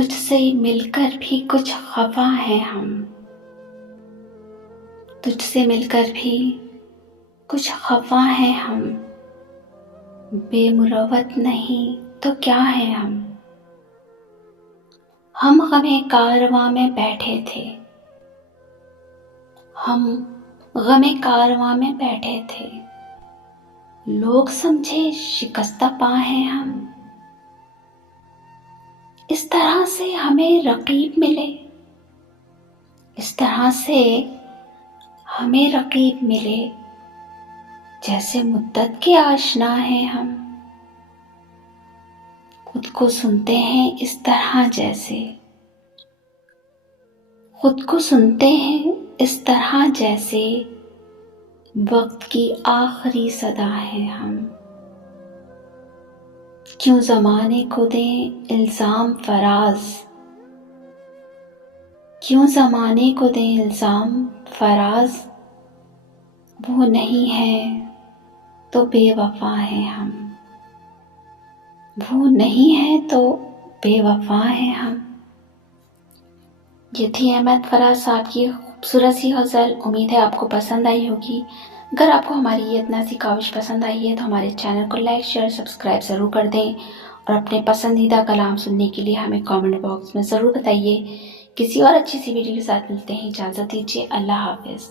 تجھ سے مل کر بھی کچھ خفا ہیں ہم، تجھ سے مل کر بھی کچھ خفا ہیں ہم، بے مروت نہیں تو کیا ہیں ہم غم کارواں میں بیٹھے تھے، ہم غم کارواں میں بیٹھے تھے، لوگ سمجھے شکستہ پا ہیں ہم، اس طرح سے ہمیں رقیب ملے، اس طرح سے ہمیں رقیب ملے، جیسے مدت کے آشنا ہیں ہم، خود کو سنتے ہیں اس طرح جیسے، خود کو سنتے ہیں اس طرح جیسے وقت کی آخری صدا ہے ہم، کیوں زمانے کو دیں الزام فراز، کیوں زمانے کو دیں الزام فراز، وہ نہیں ہے تو بے وفا ہیں ہم، وہ نہیں ہے تو بے وفا ہیں ہم۔ یہ تھی احمد فراز صاحب کی خوبصورت سی غزل، امید ہے آپ کو پسند آئی ہوگی۔ اگر آپ کو ہماری یہ اتنا سی کاوش پسند آئی ہے تو ہمارے چینل کو لائک شیئر سبسکرائب ضرور کر دیں، اور اپنے پسندیدہ کلام سننے کے لیے ہمیں کامنٹ باکس میں ضرور بتائیے۔ کسی اور اچھی سی ویڈیو کے ساتھ ملتے ہیں، اجازت دیجیے، اللہ حافظ۔